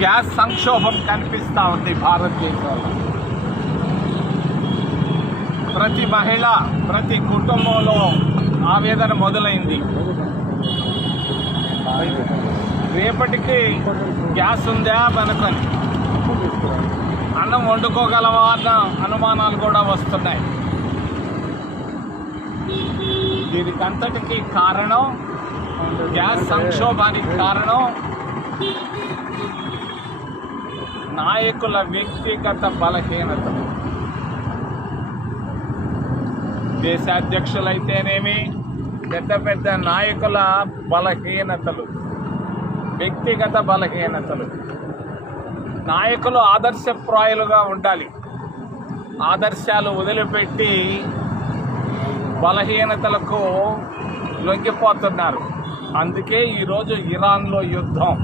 Gas సంక్షోభం కనిపిస్తూ ఉంది భారతదేశంలో. ప్రతి మహిళ, ప్రతి కుటుంబంలో ఆవేదన మొదలైంది. రేపటికి గ్యాస్ ఉందా మనకని, అన్నం వండుకోగలవా అన్న అనుమానాలు కూడా వస్తున్నాయి. దీనికంతటికీ కారణం, గ్యాస్ సంక్షోభానికి కారణం నాయకుల వ్యక్తిగత బలహీనతలు. దేశాధ్యక్షులైతేనేమి, పెద్ద పెద్ద నాయకుల బలహీనతలు, వ్యక్తిగత బలహీనతలు. నాయకులు ఆదర్శప్రాయులుగా ఉండాలి. ఆదర్శాలు వదిలిపెట్టి బలహీనతలకు లొంగిపోతున్నారు. అందుకే ఈరోజు ఇరాన్లో యుద్ధం.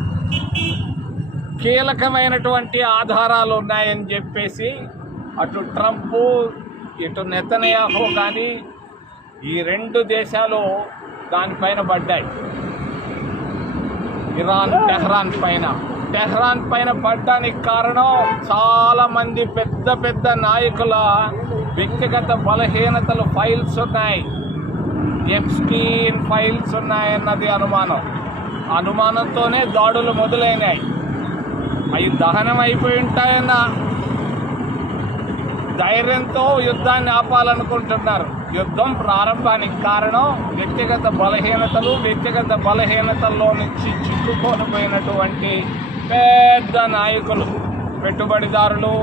కీలకమైనటువంటి ఆధారాలు ఉన్నాయని చెప్పేసి అటు ట్రంప్, ఇటు నెతన్యాహు కానీ ఈ రెండు దేశాలు దానిపైన పడ్డాయి. ఇరాన్ టెహ్రాన్ పైన పడ్డానికి కారణం చాలామంది పెద్ద పెద్ద నాయకుల వ్యక్తిగత బలహీనతలు, ఫైల్స్ ఉన్నాయి. ఎప్స్టీన్ ఫైల్స్ ఉన్నాయన్నది అనుమానంతోనే దాడులు మొదలైనాయి. అవి దహనం అయిపోయి ఉంటాయన్న ధైర్యంతో యుద్ధాన్ని ఆపాలనుకుంటున్నారు. యుద్ధం ప్రారంభానికి కారణం వ్యక్తిగత బలహీనతలు. వ్యక్తిగత బలహీనతల్లో నుంచి చిక్కుకోనిపోయినటువంటి పెద్ద నాయకులు, పెట్టుబడిదారులు,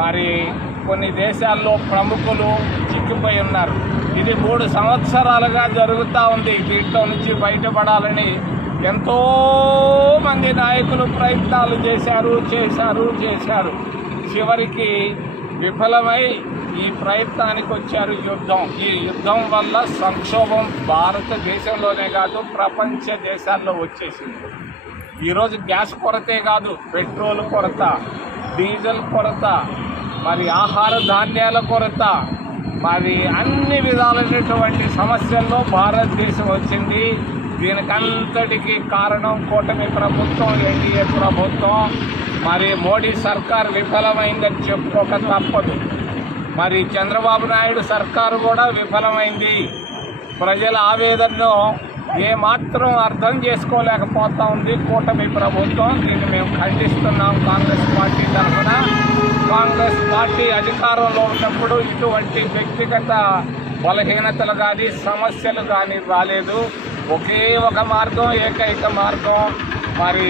మరి కొన్ని దేశాల్లో ప్రముఖులు చిక్కిపోయి ఉన్నారు. ఇది 3 సంవత్సరాలుగా జరుగుతూ ఉంది. దీంట్లో నుంచి బయటపడాలని ఎంతోమంది నాయకులు ప్రయత్నాలు చేశారు. చివరికి విఫలమై ఈ ప్రయత్నానికి వచ్చారు. ఈ యుద్ధం వల్ల సంక్షోభం భారతదేశంలోనే కాదు, ప్రపంచ దేశాల్లో వచ్చేసింది. ఈరోజు గ్యాస్ కొరతే కాదు, పెట్రోల్ కొరత, డీజిల్ కొరత, మరి ఆహార ధాన్యాల కొరత, మరి అన్ని విధాలైనటువంటి సమస్యల్లో భారతదేశం వచ్చింది. దీనికంతటికీ కారణం కూటమి ప్రభుత్వం, ఎన్డీఏ ప్రభుత్వం. మరి మోడీ సర్కార్ విఫలమైందని చెప్పుకోక తప్పదు. మరి చంద్రబాబు నాయుడు సర్కారు కూడా విఫలమైంది. ప్రజల ఆవేదనను ఏమాత్రం అర్థం చేసుకోలేకపోతా ఉంది కూటమి ప్రభుత్వం. దీన్ని మేము ఖండిస్తున్నాం. కాంగ్రెస్ పార్టీ తరఫున, కాంగ్రెస్ పార్టీ అధికారంలో ఉన్నప్పుడు ఇటువంటి వ్యక్తిగత బలహీనతలు కానీ, సమస్యలు కానీ రాలేదు. ఒకే ఒక మార్గం, ఏకైక మార్గం, మరి